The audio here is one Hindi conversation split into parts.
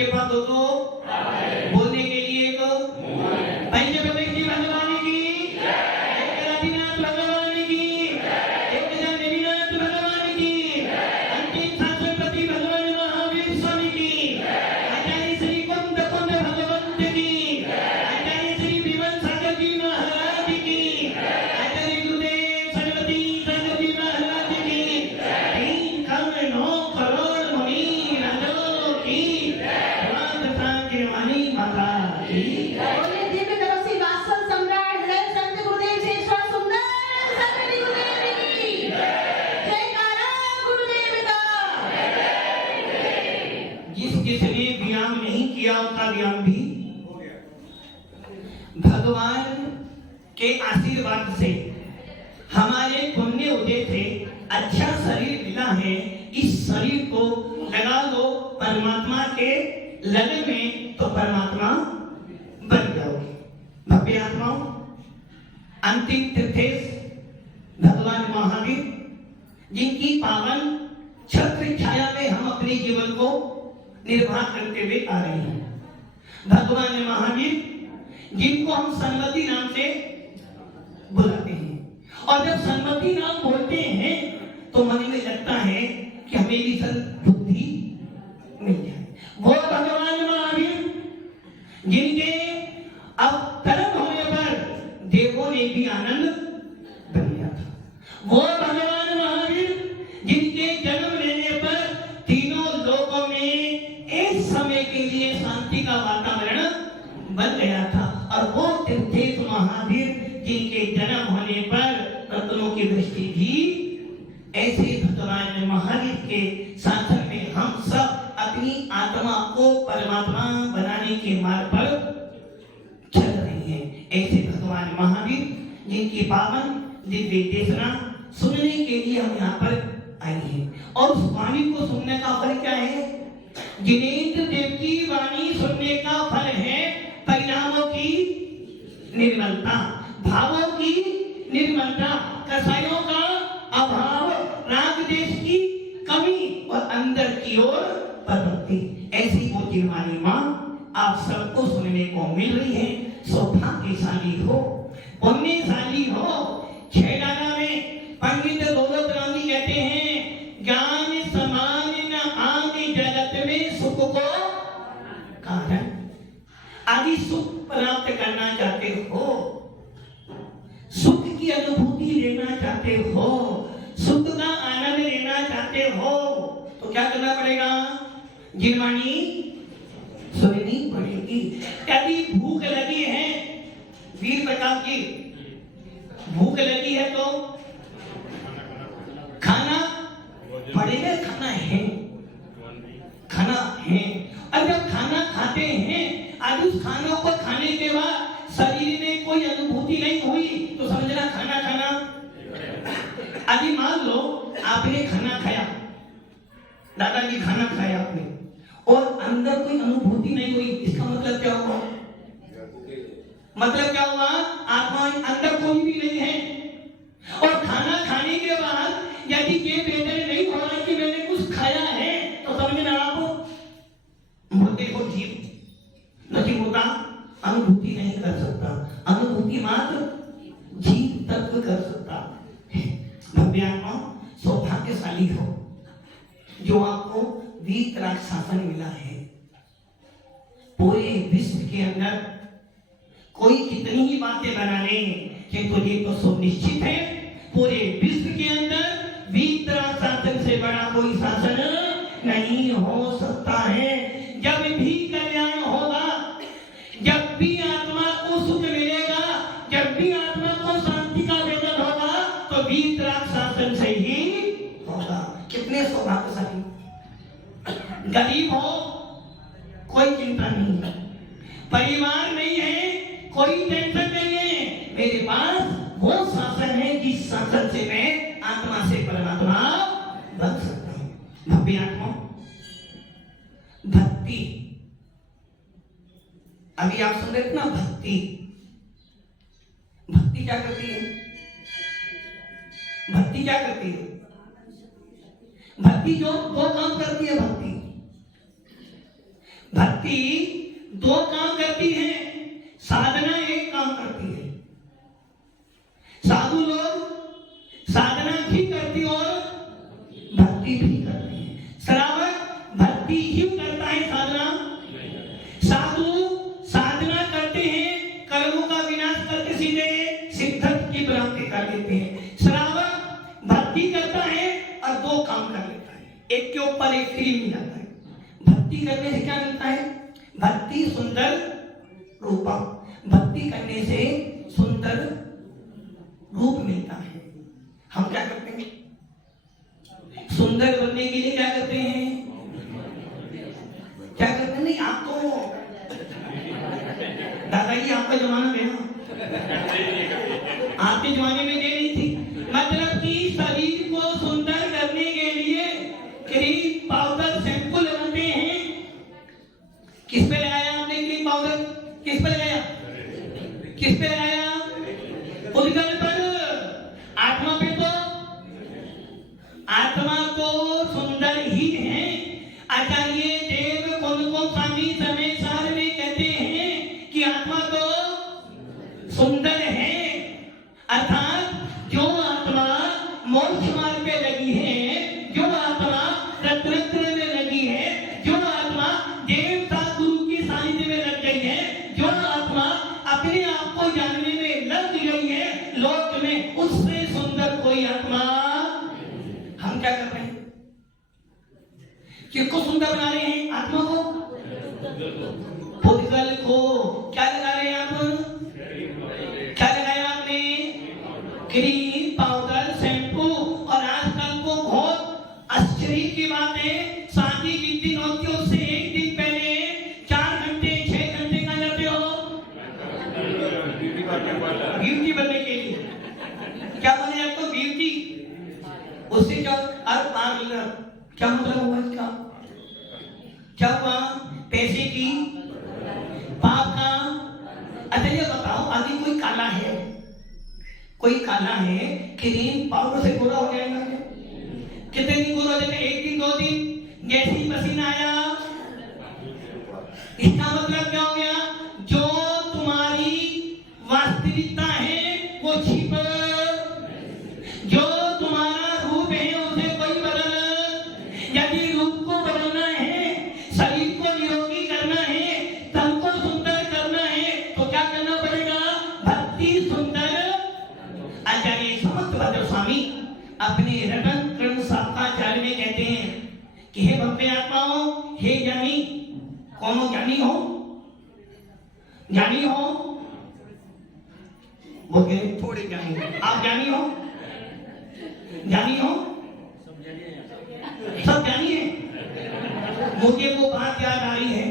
सबके पास दो दो बोलने के लिए एक पंचप्रदेश की भगवान की, एक आदिनाथ भगवान की, एक देवीनाथ भगवान की, अंतिम शास्त्रपति भगवान महावीर स्वामी की, आचार्य श्री कुंद कुंद भगवंत की, आचार्य श्री विमल सागर जी महाराज की, आचार्य गुरुदेव सरस्वती सागर जी महाराज की, 3 करोड़ 9 करोड़ मुनि राजों की प्रार्थना की वाणी माता की। बोले दिव्य तपस्वी वात्सल सम्राट हृदय संत गुरुदेव शेषवार सुंदर सरस्वती गुरुदेव की जयकारा गुरुदेव का। जिसने व्यायाम नहीं किया उसका व्यायाम भी भगवान के आशीर्वाद से हमारे पुण्य उदय थे, अच्छा शरीर मिला है। इस शरीर को लगा दो परमात्मा के लगन में तो परमात्मा बन जाओगे। भव्य आत्माओं, अंतिम तीर्थेश भगवान महावीर जिनकी पावन छत्र छाया में हम अपने जीवन को निर्वाह करते हुए आ रहे हैं। भगवान महावीर जिनको हम सन्मति नाम से बुलाते हैं, और जब सन्मति नाम बोलते हैं तो मन में लगता है कि हमें भी बुद्धि मिल जाए। वो भगवान महावीर जिनके अवतरण होने पर देवों ने भी आनंद बन गया था। वो भगवान महावीर जिनके जन्म लेने पर तीनों लोकों में एक समय के लिए शांति का वातावरण बन गया था। और वो तीर्थेश महावीर जिनके जन्म होने पर रत्नों की दृष्टि भी ऐसे भगवान महावीर के शासन में हम सब अपनी आत्मा को परमात्मा बनाने के मार्ग पर चल रहे हैं। ऐसे भगवान महावीर जिनकी पावन दिव्य देशना सुनने के लिए हम यहाँ पर आए हैं। और उस वाणी को सुनने का फल क्या है? जिनेंद्र देव की वाणी सुनने का फल है परिणामों की निर्मलता, भावों की निर्मलता, कसायों का अभाव, राग देश की कमी और अंदर की ओर प्रवृत्ति। ऐसी वो जीवनी माँ आप सबको सुनने को मिल रही है। सौभाग्यशाली हो, पुण्यशाली हो। छेड़ाना में पंडित दौलत राम जी कहते हैं, ज्ञान समान न आदि जगत में सुख को कारण। आदि सुख प्राप्त करना चाहते हो, सुख की अनुभूति लेना चाहते हो, सुख का आनंद लेना चाहते हो, तो क्या करना पड़ेगा? जिनवाणी सुननी पड़ेगी। यदि भूख लगी है, वीर प्रताप की भूख लगी है तो खाना पड़ेगा। खाना है, खाना है। और जब खाना खाते हैं, आज उस खाना को खाने के बाद शरीर में कोई अनुभूति नहीं हुई तो समझना खाना खाना। अभी मान लो आपने खाना खाया, दादाजी खाना खाया आपने, और अंदर कोई अनुभूति नहीं हुई, इसका मतलब क्या हुआ? मतलब क्या हुआ? आत्मा अंदर कोई भी नहीं है। और खाना खाने के बाद यदि ये बेहतर नहीं हो रहा कि मैंने कुछ खाया है तो समझना आप मुद्दे को जीव नहीं होता, अनुभूति नहीं कर सकता। अनुभूति मात्र जीव तत्व कर सकता है। भव्यात्मा सौभाग्यशाली हो जो आपको वीतराग शासन मिला है। पूरे विश्व के अंदर कोई कितनी ही बातें बना ले, किंतु ये तो सुनिश्चित है पूरे विश्व के अंदर वीतराग शासन से बड़ा कोई शासन नहीं हो सकता है। जब भी कल्याण होगा, जब भी आत्मा को सुख मिलेगा, जब भी आत्मा को शांति का वेदन होगा, तो वीतराग शासन से ही होगा। कितने सौभाग्यशाली। गरीब हो कोई चिंता नहीं है, परिवार नहीं है कोई टेंशन नहीं है, मेरे पास वो शासन है जिस शासन से मैं आत्मा से परमात्मा बन सकता हूं। भव्य आत्मा भक्ति, अभी आप सुन रहे थे ना, भक्ति। भक्ति क्या करती है? भक्ति क्या करती है? भक्ति जो दो काम करती है। भक्ति भक्ति दो काम करती है, साधना एक काम करती है। साधु लोग साधना भी करती और भक्ति भी करती है। श्रावक भक्ति ही करता है, साधना। साधु साधना करते हैं, कर्मों का विनाश करके सीधे सिद्धत की प्राप्ति कर लेते हैं। श्रावक भक्ति करता है और दो काम कर लेता है, एक के ऊपर एक फ्री मिल जाता है। भक्ति करने से क्या मिलता है? भक्ति सुंदर रूपा, भक्ति करने से सुंदर रूप मिलता है। हम क्या करते हैं? सुंदर बनने के लिए क्या करते हैं? क्या करते हैं? नहीं, आप तो दादाजी आपका जमाना गया, आपके जमाने में दे नहीं थी। मतलब कि शरीर को सुंदर करने के लिए क्रीम पाउडर शैम्पू लगाते हैं। किस पे लगाया आपने क्रीम पाउडर? किस पे लगाया? किस पे लगाया? उद्गल पर। आत्मा पे तो आत्मा को सुंदर ही है। आचार्य देव को स्वामी समय सार में कहते हैं कि आत्मा तो सुंदर है। अर्थात जो आत्मा मोक्ष मार्ग पे लगी है, जो आत्मा रत्नत्र में लगी है, जो आत्मा देवता गुरु की सानिध्य में लग गई है, जो आत्मा अपने आप को जानने में लग गई है लोक में, उससे सुंदर कोई आत्मा। हम क्या कर रहे हैं? किसको सुंदर बना रहे हैं? आत्मा को, पुद्गल को। क्या लगा रहे हैं आप? क्या लगाया आपने? Cream powder shampoo. और आजकल को बहुत आश्चर्य की बात है, शादी जिस दिन होती है उससे एक दिन पहले 4 घंटे 6 घंटे कहाँ जाते हो? ब्यूटी बनने के लिए। क्या बने आपको? ब्यूटी। उससे क्या? और पार्लर। क्या मतलब हुआ इसका? क्या हुआ? पैसे की, पाप का। अच्छा ये बताओ, अभी कोई काला है, कोई काला है, क्रीम पाउडर से गोरा हो जाएगा क्या? कितने दिन गोरा हो जाएगा? 1 दिन 2 दिन, जैसे ही पसीना आया। इसका मतलब क्या हो गया? जो तुम्हारी वास्तविकता है वो छिप, जो तुम्हारा रूप है उसे कोई बदल। यदि रूप को बदलना है, शरीर को निरोगी करना है, तन को सुंदर करना है, तो क्या करना पड़ेगा? भक्ति सुंदर। आचार्य समर्थ भद्र स्वामी अपने रटन कर्ण शास्त्राचार्य में कहते हैं कि हे भक्त आत्माओं, हे ज्ञानी। कौन हो? ज्ञानी हो? ज्ञानी हो? बोले थोड़े ज्ञानी हो। आप ज्ञानी हो? ज्ञानी हो? सब ज्ञानी है। मुझे वो बात याद आ रही है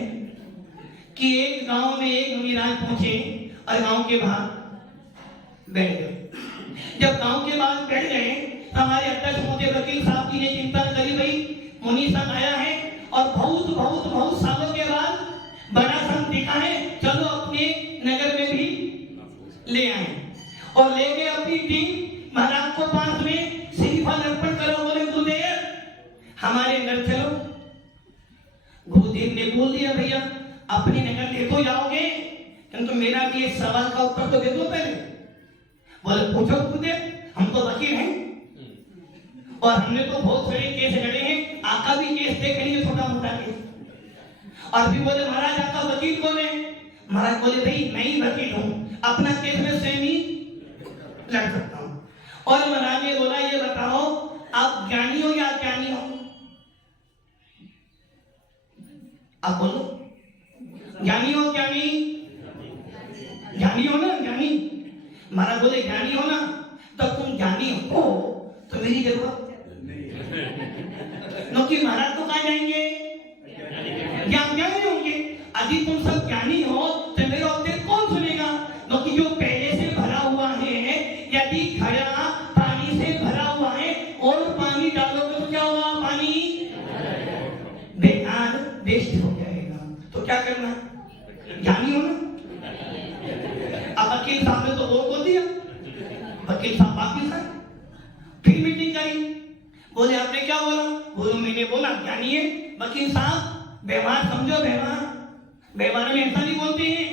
कि एक गांव में एक मुनिराज पहुंचे और गांव के बाहर बैठ गए। जब गांव के बाहर बैठ गए, हमारे अध्यक्ष मोदी वकील साहब जी ने चिंता करी, भाई मुनि संघ आया है और बहुत सालों के बाद बड़ा संघ दिखा है, चलो अपने नगर में भी ले आए। और ले गए अपनी टीम, महाराज को पास में श्रीफल अर्पण करो। बोले गुरुदेव हमारे नगर चलो। गुरुदेव ने बोल दिया, भैया अपने नगर ले तो जाओगे, किंतु मेरा भी एक सवाल का उत्तर तो दे दो पहले। बोले पूछो गुरुदेव, हम तो वकील हैं और हमने तो बहुत सारे केस लड़े हैं, आपका भी केस देख लिए, छोटा मोटा केस। और भी बोले महाराज आपका वकील कौन है? महाराज बोले भाई मैं ही वकील हूँ, अपना केस में स्वयं ही लड़ सकता हूँ। और महाराज ने बोला ये बताओ आप ज्ञानी हो या अज्ञानी हो? आप बोलो ज्ञानी हो? ज्ञानी ज्ञानी हो ना? ज्ञानी। महाराज बोले ज्ञानी हो ना, तब तुम ज्ञानी हो तो मेरी जरूरत क्योंकि महाराज तो कहाँ जाएंगे? ज्ञानी होंगे। यदि तुम सब ज्ञानी हो तो मेरा उपदेश कौन सुनेगा? क्योंकि जो पहले से भरा हुआ है, यदि घड़ा पानी से भरा हुआ है और पानी डालोगे तो क्या होगा? पानी बेकार वेस्ट हो जाएगा। तो क्या करना? ज्ञानी हो ना। अब वकील साहब ने तो बोल दिया, वकील साहब वापिस आए, फिर मीटिंग करी। बोले आपने क्या बोला? बोलो मैंने बोला ज्ञानी है। वकील साहब व्यवहार समझो, व्यवहार में ऐसा नहीं बोलते हैं।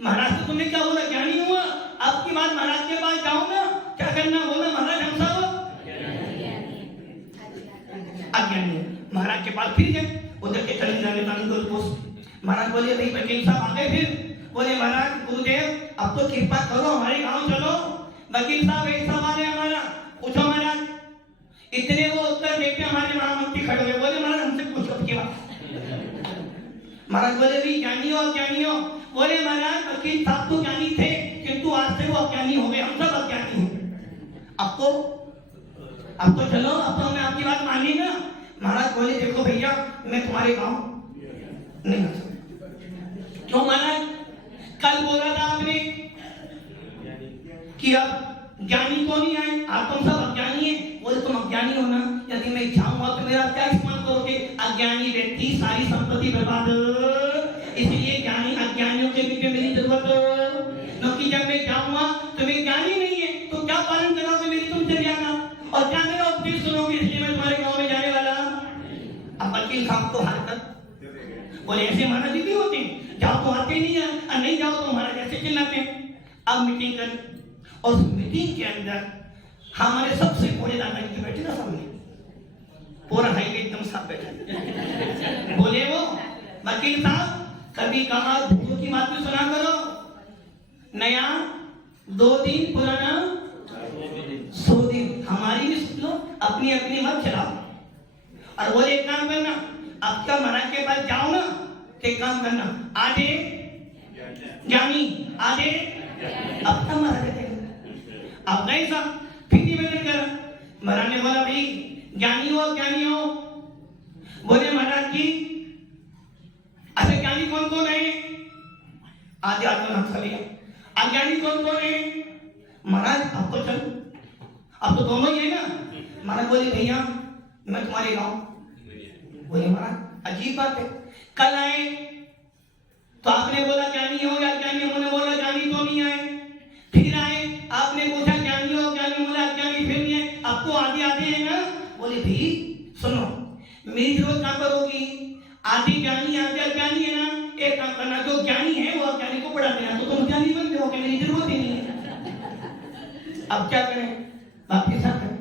महाराज से तुमने क्या बोला, ज्ञानी हुआ, आपकी बात महाराज के पास जाओ ना, क्या करना बोला महाराज, हम सब अज्ञानी। महाराज के पास फिर गए, उधर के चले जाने महाराज बोले भाई वकील साहब आ गए। फिर बोले महाराज गुरुदेव अब तो कृपा करो, हमारे गांव चलो। वकील साहब एक सवाल है हमारा, पूछो महाराज। इतने वो उत्तर देते हमारे महामंत्री खड़े हुए, बोले महाराज हमसे पूछो आपकी बात। महाराज बोले भी ज्ञानी हो अज्ञानी हो? बोले महाराज वकील साहब तो ज्ञानी थे किंतु आज से वो अज्ञानी हो गए, हम सब अज्ञानी हैं। अब तो चलो, अब तो हमें आपकी बात मानी ना। महाराज बोले देखो भैया मैं तुम्हारे गांव नहीं आ सकता। क्यों महाराज? कल बोला था आपने कि अब ज्ञानी को नहीं आए, आप तुम सब अज्ञानी हैं। बोले तुम अज्ञानी हो ना, यदि मैं जाऊंगा तो मेरा क्या इस्तेमाल करोगे? अज्ञानी व्यक्ति सारी संपत्ति बर्बाद, इसलिए ज्ञानी अज्ञानियों के बीच में मेरी जरूरत, क्योंकि जब मैं जाऊंगा तो मैं ज्ञानी नहीं है तो क्या पालन करोगे मेरी तुम चर्या का, और क्या मेरा उपदेश सुनोगे? इसलिए मैं तुम्हारे गांव में जाने वाला। अब वकील साहब को हरकत बोले ऐसे महाराज जी भी होते हैं, जाओ तो आते नहीं है और नहीं जाओ तो महाराज ऐसे चिल्लाते हैं। अब मीटिंग कर, और उस मीटिंग के अंदर हमारे सबसे बड़े दादाजी के बैठे ना सामने, पूरा हाईवे एकदम साफ बैठा। बोले वो वकील साहब कभी कहा भूतों की बात भी सुना करो, नया 2 दिन पुराना 100 दिन, हमारी भी सुन लो, अपनी अपनी मत चलाओ। और बोले एक काम करना, अब क्या महाराज के पास जाओ ना, एक काम करना, आधे ज्ञानी आधे अब तक महाराज देखेंगे। अब नहीं सब फिर निवेदन करा। महाराज ने बोला भाई ज्ञानी हो ज्ञानी हो? बोले महाराज जी अच्छा ज्ञानी कौन कौन है? आधे आधे हाथ लिया। अज्ञानी कौन कौन है? महाराज अब तो चल, अब तो दोनों ही है ना। महाराज बोले भैया मैं तुम्हारे गांव। बोले महाराज अजीब बात है, कल आए तो आपने बोला ज्ञानी हो या ज्ञानी, उन्होंने बोला ज्ञानी तो नहीं आए। फिर आए आपने पूछा ज्ञानी हो ज्ञानी, बोला अज्ञानी, फिर नहीं आए, अब तो आधे आधे है ना। बोले भाई सुनो मेरी जरूरत कहां पर होगी, आधे ज्ञानी आधे अज्ञानी है ना, एक काम करना जो ज्ञानी है वो अज्ञानी को पढ़ा देना, तो तुम ज्ञानी बन जाओगे, मेरी जरूरत ही नहीं है। अब क्या करें, वापिस आ गए।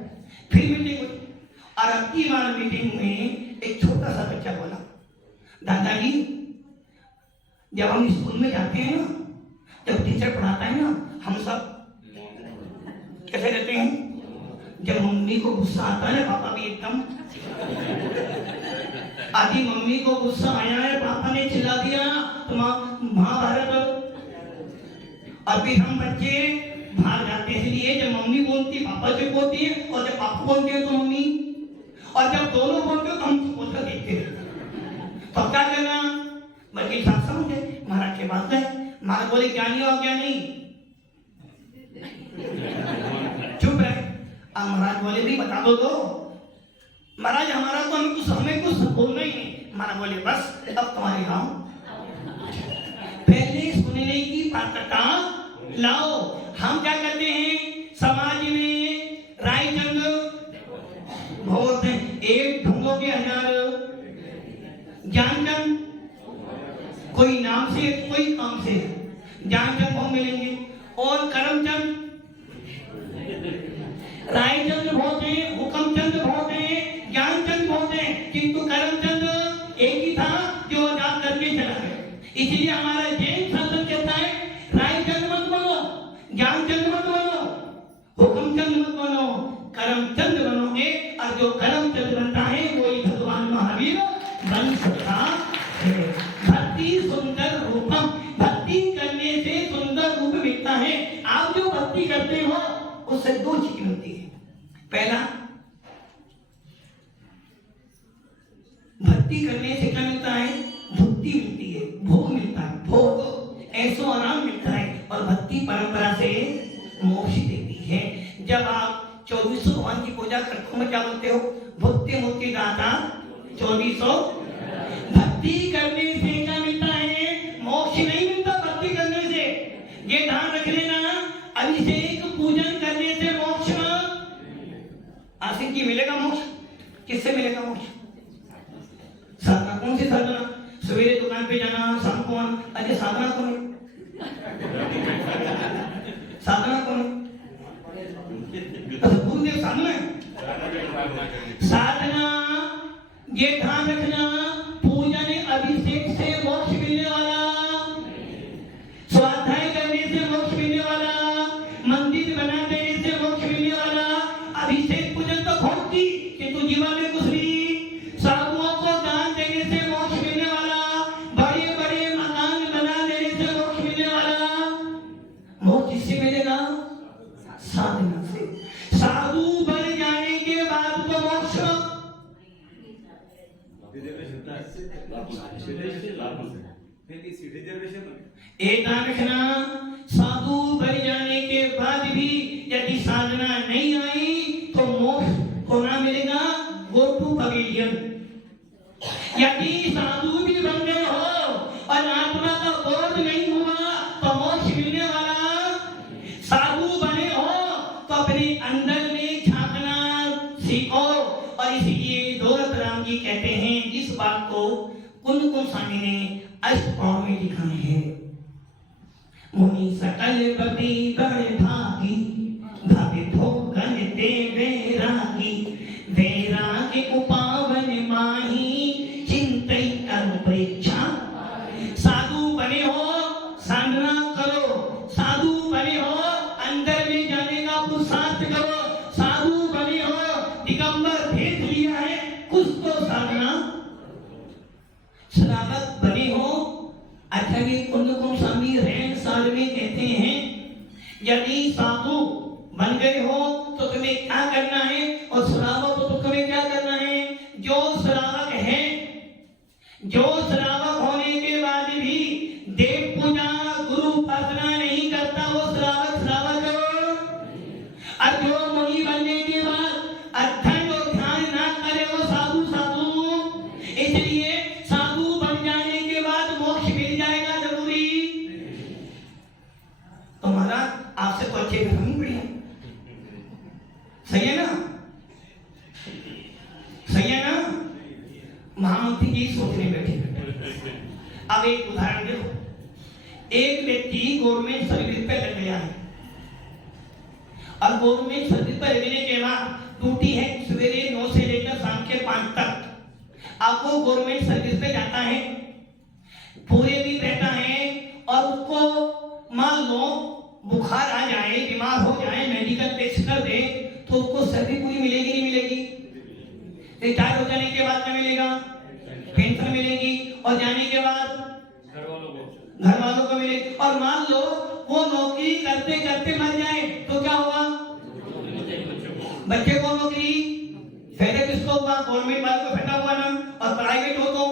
फिर मीटिंग हुई, और अब की बार मीटिंग में एक छोटा सा बच्चा बोला दादाजी जब हम स्कूल में जाते हैं ना, जब टीचर पढ़ाता है ना, हम सब कैसे रहते हैं? जब मम्मी को गुस्सा आता है, पापा भी एकदम, आदि मम्मी को गुस्सा आया है, पापा ने चिल्ला दिया तो महाभारत, और फिर हम बच्चे भाग जाते हैं। इसलिए जब मम्मी बोलती पापा से बोलती है, और जब पापा बोलते हैं तो मम्मी, और जब दोनों बोलते हो तो हम बोलकर देखते हैं। तो क्या करना? वकील साहब समझे, महाराज के पास गए। महाराज बोले ज्ञानी हो अज्ञानी? चुप रहे। अब महाराज बोले भी बता दो तो। महाराज हमारा तो हमें कुछ बोलना ही नहीं। महाराज बोले बस अब तुम्हारे गांव पहले सुनने की पात्रता लाओ। हम क्या करते हैं समाज में, रायचंद बहुत एक ढूंढो के 1000, ज्ञानचंद कोई नाम से कोई काम से, ज्ञानचंद बहुत मिलेंगे, और करमचंद, रायचंद बहुत है, हुकमचंद बहुत है, ज्ञानचंद बहुत है, किंतु करमचंद एक ही था जो आजाद करके चला गया। इसलिए हमारा जैन शासन कहता है रायचंद मत बनो, ज्ञानचंद मत बनो, हुकमचंद मत बनो, करमचंद बनोगे, और जो करमचंद बनता है वही भगवान महावीर बन सकता है। भक्ति सुंदर रूपम, भक्ति करने से सुंदर रूप मिलता है। आप जो भक्ति करते हो उससे 2 चीज मिलती है। पहला, भक्ति करने से क्या मिलता है? भक्ति मिलती है, भोग मिलता है, भोग ऐसो आराम मिलता है, और भक्ति परंपरा से मोक्ष देती है। जब आप 24 भगवान की पूजा करते हो क्या बोलते हो? भक्ति मुक्ति दाता 24। भक्ति करने से क्या मिलता है? मोक्ष नहीं मिलता भक्ति करने से, ये ध्यान रख लेना। अभिषेक पूजन करने से मोक्ष आशिक की मिलेगा मोक्ष? किससे मिलेगा मोक्ष? साधना, कौन सी साधना? दुकान पे जाना, शाम को अरे साधना कौन है? साधना कौन है? गुरुदेव साधना है। साधना ये ध्यान रखना, पूजन अभिषेक से मोक्ष मिलने वाला, स्वाध्याय करने से मोक्ष मिलने वाला, मंदिर बना देने से मोक्ष मिलने वाला, अभिषेक पूजन तो खोज की किंतु जीवन में कुछ नहीं, साधुओं को दान देने से मोक्ष मिलने वाला, बड़े बड़े मकान बना देने से मोक्ष मिलने वाला। मोक्ष किससे मिलेगा? साधना से। साधु बन जाने के बाद तो मोक्ष एक रखना, साधु बन जाने के बाद भी यदि साधना नहीं आई तो मोक्ष को ना मिलेगा। Go to pavilion. यदि साधु भी बन गए हो और आत्मा का बोध नहीं हुआ तो मोक्ष मिलने वाला। साधु बने हो तो अपने अंदर में झांकना सीखो। और इसलिए दौलत राम जी कहते हैं इस बात को कुंद गोस्वामी ने अष्टपौर में लिखा है। मुनि सकल पति बड़े भागी, भावित हो गण ते वैरागी, वैरागी उपावन माही, चिंतई अनुप्रेक्षा। साधु बने हो, साधना करो। साधु बने हो, अंदर में जाने का पुरुषार्थ करो। साधु बने हो, दिगंबर भेद लिया है, कुछ तो साधना। श्रावक बने हो, अच्छा ये कुंद गोस्वामी रहन साल में कहते हैं यदि साधु बन गए हो तो तुम्हें क्या करना है, और श्रावक हो तो तुम्हें क्या करना है। जो श्रावक है, जो श्रावक होने के बाद भी देव पूजा गुरु उपासना नहीं करता वो श्रावक श्रावक हो। और जो मुनि बनने के बाद अध्ययन और ध्यान ना करे वो साधु साधु। इसलिए साधु बन जाने के बाद मोक्ष मिल जाएगा जरूरी। तुम्हारा आपसे तो अच्छे नहीं बढ़िया, सही है ना? सही है ना? महामंत्री जी सोचने बैठे। अब एक उदाहरण देखो, एक व्यक्ति गवर्नमेंट सर्विस पे लग गया है और गवर्नमेंट सर्विस पर लगने के बाद ड्यूटी है सवेरे 9 से लेकर शाम के 5 तक। अब वो गवर्नमेंट सर्विस पे जाता है, पूरे दिन रहता है और उसको मान लो बुखार आ जाए, बीमार हो जाए, मेडिकल टेस्ट कर दे तो उसको सर्विस पूरी मिलेगी नहीं मिलेगी? रिटायर हो जाने के बाद क्या मिलेगा? पेंशन मिलेगी। और जाने के बाद घर वालों को मिलेगी। और मान लो वो नौकरी करते करते मर जाए तो क्या होगा? बच्चे को नौकरी फायदा किसको हुआ? गवर्नमेंट वालों को फायदा हुआ ना। और प्राइवेट हो तो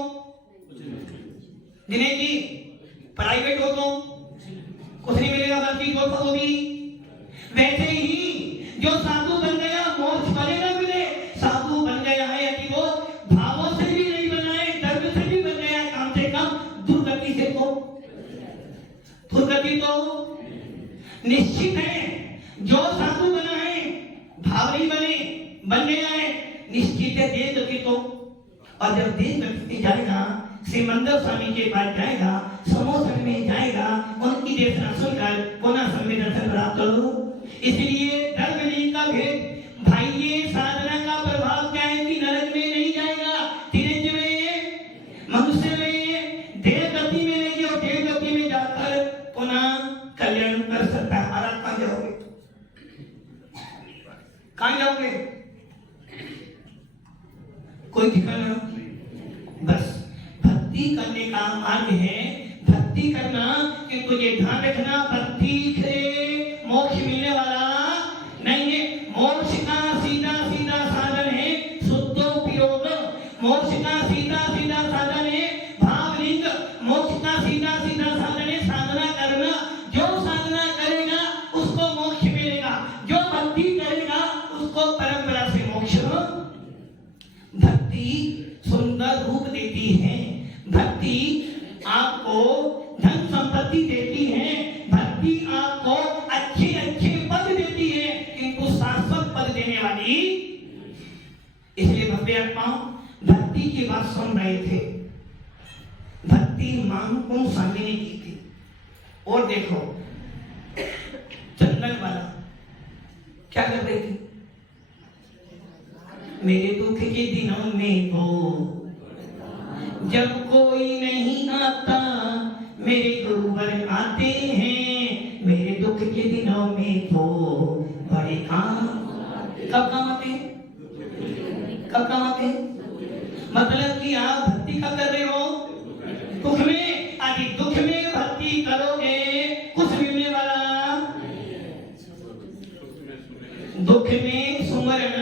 दिनेश जी, प्राइवेट हो तो कुछ नहीं मिलेगा, बल्कि जो तो भी। वैसे ही जो साधु बन गया मोक्ष भले न मिले, साधु बन गया है यदि वो भावों से भी नहीं बना है, धर्म से भी बन गया है, कम से कम दुर्गति से तो, दुर्गति तो निश्चित है। जो साधु बना है भाव नहीं बने, बन गया है, निश्चित है देह गति तो। और जब देह गति जाएगा, सिमंदर स्वामी के पास जाएगा, समोसन में जाएगा, उनकी देशना सुनकर पुनः संवेदन प्राप्त करो। इसलिए धर्म का भेद भाई, ये साधना का प्रभाव क्या है कि नरक में नहीं जाएगा, तिरंज में, मनुष्य में, देह गति में नहीं, और देह गति में जाकर पुनः कल्याण कर सकता है। महाराज कहाँ जाओगे? कहाँ जाओगे? कोई ठिकाना? बस भक्ति करने का मार्ग है, भक्ति करना। कि तुझे ध्यान रखना, भक्ति से मोक्ष मिलने वाला नहीं है। मोक्ष का सीधा सीधा साधन है शुद्धोपयोग। मोक्ष का सीधा सीधा साधन है भावलिंग। मोक्ष का सीधा सीधा साधन है साधना करना। जो साधना करेगा उसको मोक्ष मिलेगा, जो भक्ति करेगा उसको परंपरा से मोक्ष। भक्ति सुंदर रूप देती है, भक्ति आपको धन संपत्ति देती है, भक्ति आपको अच्छे अच्छे पद देती है, किंतु शाश्वत पद देने वाली। इसलिए भव्य आत्माओं भक्ति की बात सुन रहे थे। भक्ति मांग को शादी ने की थी। और देखो चंदन वाला क्या कर रही थी? मेरे दुख के दिनों में वो जब कोई नहीं आता मेरे गुरुवर आते हैं, मेरे दुख के दिनों में वो बड़े काम कब काम आते हैं? कब काम आते हैं? मतलब कि आप भक्ति कब कर रहे हो? दुख में। यदि दुख में भक्ति करोगे कुछ मिलने वाला, दुख में सुमरण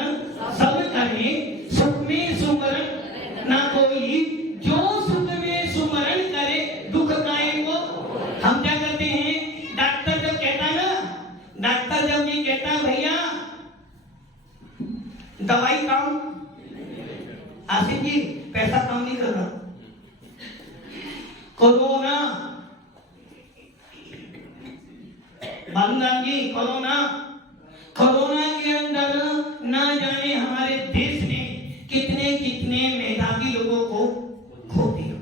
सब करें, सुख में सुमरण ना कोई, जो सुख में सुमरण करे दुख काहे को। हम क्या करते हैं? डॉक्टर जब कहता है ना, डॉक्टर जब ये कहता है भैया दवाई काम, आसिफ जी पैसा काम नहीं कर रहा। कोरोना, बालूलाल जी कोरोना, कोरोना के अंदर ना जाने हमारे देश ने कितने कितने मेधावी लोगों को खो दिया।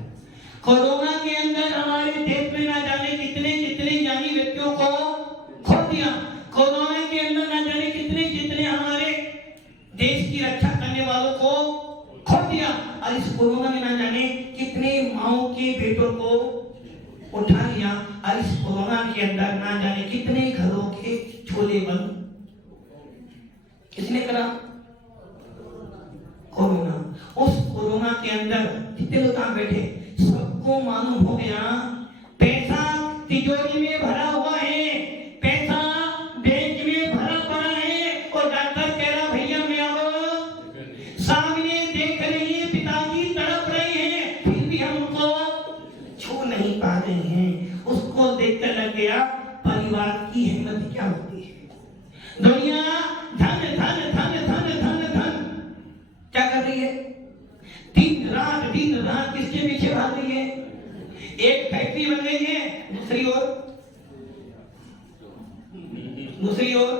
कोरोना के अंदर हमारे देश में ना जाने कितने कितने ज्ञानी व्यक्तियों को खो दिया। कोरोना के अंदर ना जाने कितने कितने हमारे देश की रक्षा करने वालों को खो दिया। और इस कोरोना में ना जाने कितने माओ के बेटों को उठा लिया। और इस कोरोना के अंदर ना जाने कितने घरों के चूल्हे बंद किसने करा? कोरोना। उस कोरोना के अंदर जितने लोग यहाँ बैठे सबको मालूम हो गया पैसा तिजोरी में भरा हुआ है, पैसा बैंक में भरा पड़ा है। और डॉक्टर कह रहा भैया मैं अब सामने देख रही है पिताजी तड़प रहे हैं, फिर भी हम उनको छू नहीं पा रहे हैं। उसको देखकर लग गया परिवार की हिम्मत क्या होती है। दुनिया धन धन धन धन धन धन क्या कर रही है? दिन रात किसके पीछे भाग रही है? एक फैक्ट्री बन रही है, दूसरी ओर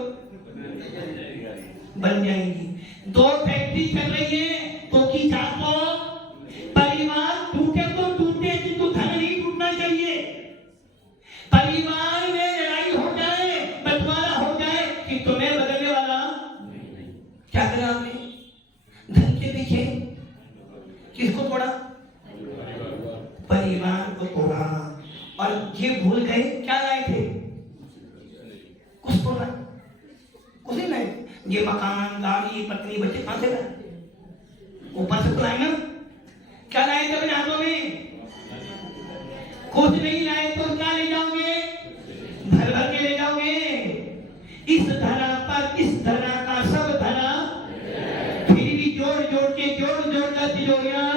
बन जाएंगी। दो फैक्ट्री चल रही है तो की चाहो परिवार टूटे तो टूटे, किंतु धन नहीं टूटना चाहिए। परिवार में लड़ाई हो जाए, बंटवारा हो जाए कि तुम्हें बदलने वाला क्या करा आपने? धन के पीछे किसको तोड़ा? परिवार को तोड़ा। और ये भूल गए क्या लाए थे? कुछ तोड़ा, कुछ नहीं लाए। ये मकान गाड़ी पत्नी बच्चे कहां से लाए? ऊपर से तो लाए ना। क्या लाए थे अपने हाथों में? कुछ नहीं लाए तो क्या ले जाओगे? भर भर के ले जाओगे। इस धरा पर, इस धरा का सब धरा, फिर भी जोड़ जोड़ कर तिजोरियां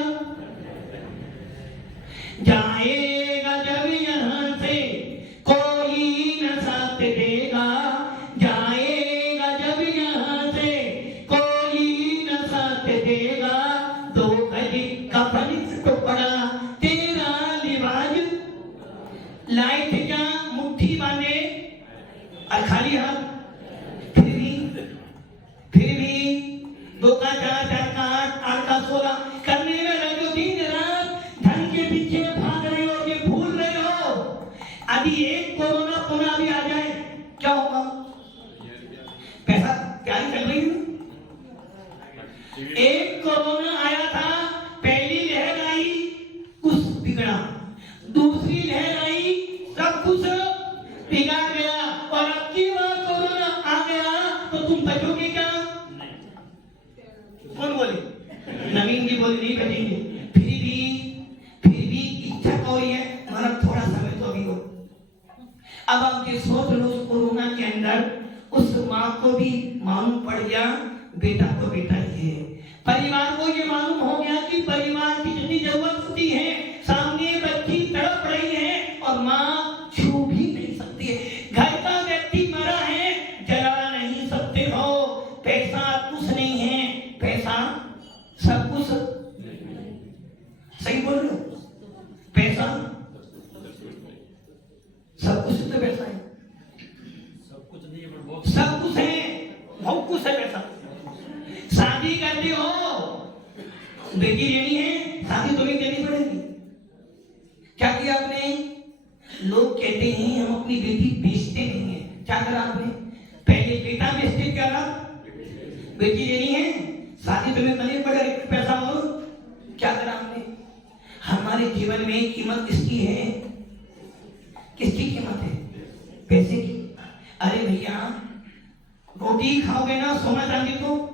जाएगा जब यहाँ से कोई न साथ देगा, जाएगा जब यहाँ से कोई न साथ देगा। दो गज कफन को पड़ा तेरा लिबाज, लाए थे क्या? मुट्ठी बांधे और खाली हाथ। फिर भी दो का 4, 4 का 8, 8 का 16 करने में लगे। दिन रात धन के पीछे भाग रहे हो, ये भूल रहे हो। यदि एक कोरोना पुनः भी आ जाए क्या होगा? पैसा तैयारी चल रही है। एक कोरोना आया था, पहली लहर आई कुछ बिगड़ा, दूसरी लहर आई सब कुछ बिगाड़ गया। और अब की बार कोरोना आ गया तो तुम बचोगे क्या? कौन बोले? नवीन जी बोले नहीं बचेंगे। फिर भी इच्छा कोई है हमारा, थोड़ा समय तो अभी हो। अब आप ये सोच लो कोरोना के अंदर उस माँ को भी मालूम पड़ गया बेटा तो बेटा ही है। परिवार को ये मालूम हो गया कि परिवार की जितनी जरूरत होती है, सामने बच्ची तड़प रही है और माँ छू भी नहीं सकती है। घर का व्यक्ति मरा है, जला नहीं सकते हो। पैसा कुछ नहीं है, पैसा सब कुछ। सही बोल रहे हो? पैसा सब कुछ तो पैसा है, सब कुछ नहीं है, सब कुछ है, बहुत कुछ है पैसा। शादी करते हो, बेटी लेनी है, आपने? लोग कहते हैं हम अपनी बेटी बेचते नहीं है। क्या करा आपने? पहले बेटा बेचते, क्या करा? बेटी लेनी है, शादी तुम्हें करनी पड़ेगा, पैसा हो, क्या करा आपने? हमारे जीवन में कीमत किसकी है? किसकी कीमत है? पैसे की। अरे भैया, रोटी खाओगे ना, सोना चांदी को,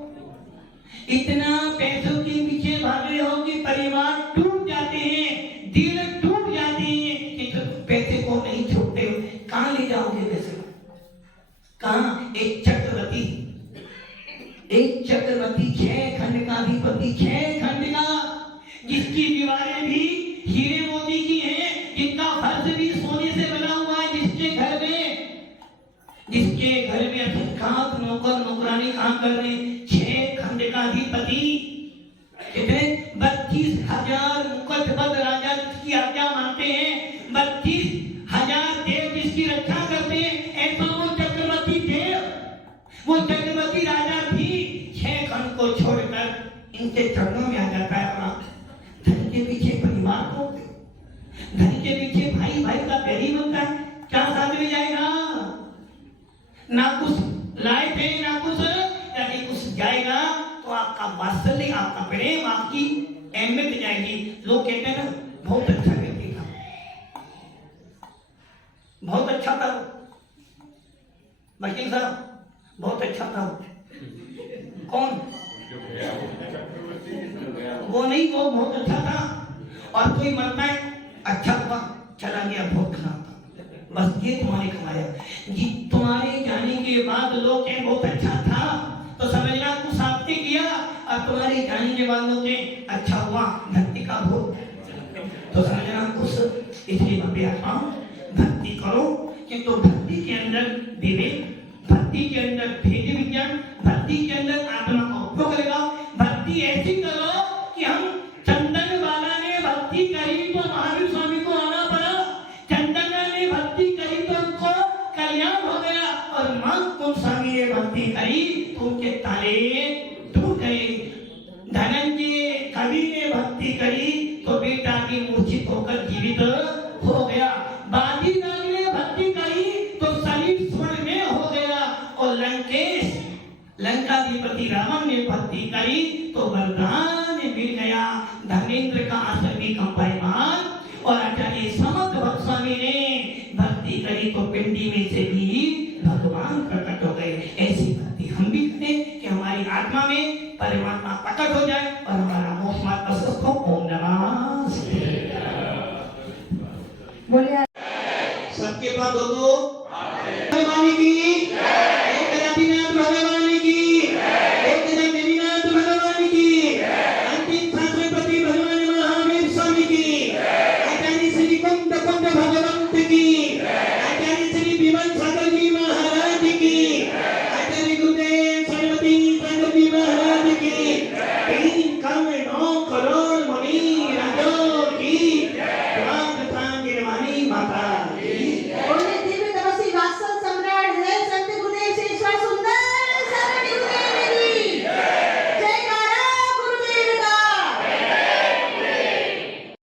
इतना पैसों के पीछे भाग रहे हो कि परिवार टूट जाते हैं, दिल टूट जाते हैं कि तो पैसे को नहीं छोड़ते हो। कहां ले जाओगे पैसे? कहां? एक चक्रवर्ती 6 खंड का अधिपति, 6 खंड का, जिसकी दीवारें भी हीरे मोती की हैं, जिनका फर्श भी सोने से बना हुआ है, जिसके घर में अधिकांश नौकर नौकरानी काम कर रहे हैं, 6 खंड का अधिपति, कितने? 32,000 मुकुटबद्ध राजा जिसकी आज्ञा मानते हैं, 32,000 देव जिसकी रक्षा करते हैं, ऐसा वो चक्रवर्ती देव, वो चक्रवर्ती राजा भी 6 खंड को छोड़कर इनके चरणों में आ जाता है। धन के पीछे परिवार को, धन के पीछे भाई भाई का बैरी बनता है, क्या साथ में जाएगा? ना कुछ लाए थे, ना कुछ, यदि कुछ जाएगा तो आपका वात्सल्य, आपका प्रेम, आपकी अहमियत जाएगी। लोग कहते हैं ना, बहुत अच्छा व्यक्ति था, बहुत अच्छा था वकील साहब, बहुत अच्छा था। कौन? वो नहीं, वो बहुत अच्छा था। और कोई मरता है, अच्छा हुआ, चला गया, बहुत खराब था, बस ये तुम्हारे कमाया। ये तुम्हारे जाने के बाद लोग कहें बहुत अच्छा था, तो समझना कुछ आपने किया, और तुम्हारे जाने के बाद लोग कहें अच्छा हुआ, भक्ति का भोग, तो समझना कुछ। इसलिए भक्ति करो, किंतु भक्ति के अंदर विवेक, भक्ति के अंदर भेद विज्ञान, भक्ति के अंदर आत्मा का उपयोग लगाओ। भक्ति ऐसी करो कि हम, चंदन वाला ने भक्ति करी तो महावीर स्वामी को आना पड़ा, चंदन ने भक्ति करी तो उनको कल्याण हो गया, और मां स्वामी ने भक्ति करी तो उनके ताले टूट गए। धनंजय कवि ने भक्ति करी तो बेटा की मूर्छित होकर जीवित हो गया। बाजी नाग ने भक्ति करी तो शरीर स्वर्ण में हो गया, और लंकाधिपति रावण ने भक्ति करी तो वरदान मिल गया। धर्मेंद्र का आसन भी कंपायमान, और आचार्य समर्थ भक्त स्वामी ने भक्ति करी तो पिंडी में से भी भगवान प्रकट हो गए। ऐसी भक्ति हम भी करें कि हमारी आत्मा में परमात्मा प्रकट हो जाए और हमारा मोक्ष मार्ग प्रशस्त हो। ओम नमः शिवाय। बोलिए सबके पास दो की